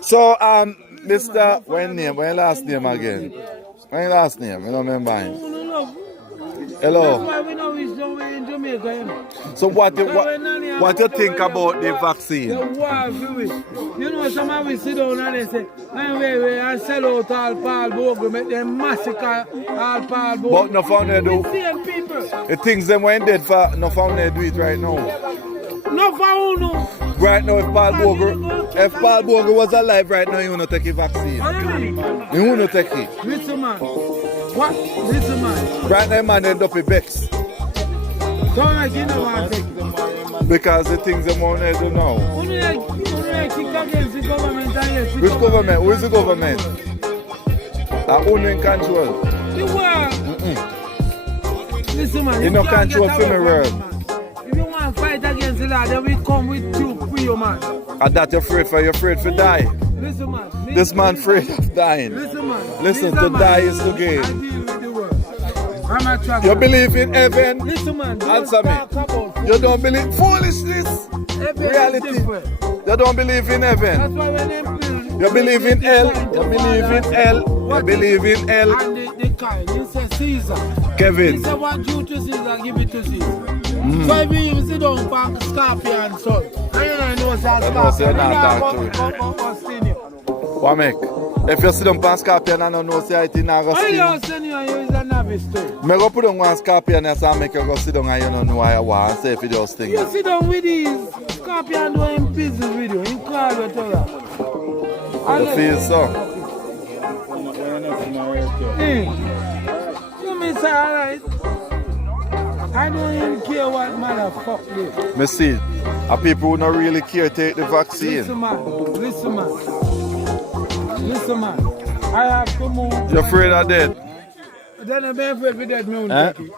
So, Mr. When your last name again? When your last name? I don't remember him. Hello. That's why we know he's somewhere in Jamaica, you know. So what you think about the vaccine? The war, you know, some of we sit down and they say, wait, I sell out all Paul Bogle, make them massacre all Paul Bogle. But no found they do. Same people. The things them when dead for no found they do it right now. No for no. Right now, if Paul Bogle was alive right now, he wouldn't take the vaccine. He wouldn't take it. Listen, man. What? Listen, man. Right now, man, end up with Bex. Don't like you know what I think. Because the things them want to do now. Who do they kick against the government? Which government? Who is the government? Who in control? The world. Listen, man. You no control from the world. If you want to fight against the law, then we come with you for you, man. And that you're afraid to die. Listen, man. This man afraid of dying. Listen, man. Listen, to die is to I gain. deal with the world. I'm a tracker. You believe in heaven? Listen, man. Answer me. You don't believe foolishness? Reality. You don't believe in heaven. That's why when them build, You believe in hell. You believe in hell. You believe in hell. and the kind, you say Caesar. He Kevin. said what due to Caesar, give it to Caesar. So if you even sit down for Scorpion, son, and you don't know know, say Scorpion, not talk to What make? If you sit down on Scorpion and don't know say it not go I see. don't send you, you is a novice too. Me go put on one Scorpion and say make you go sit down and you don't know why you want and say if you just think. You sit down with these Scorpion doing business with you, he call you to that. You feel so? You may say alright. I don't even care what motherfucker this. Me see, people who don't really care take the vaccine. Listen man, listen man. Listen man. I have to move. You're afraid of death? Then I'm afraid of death, me won't take it.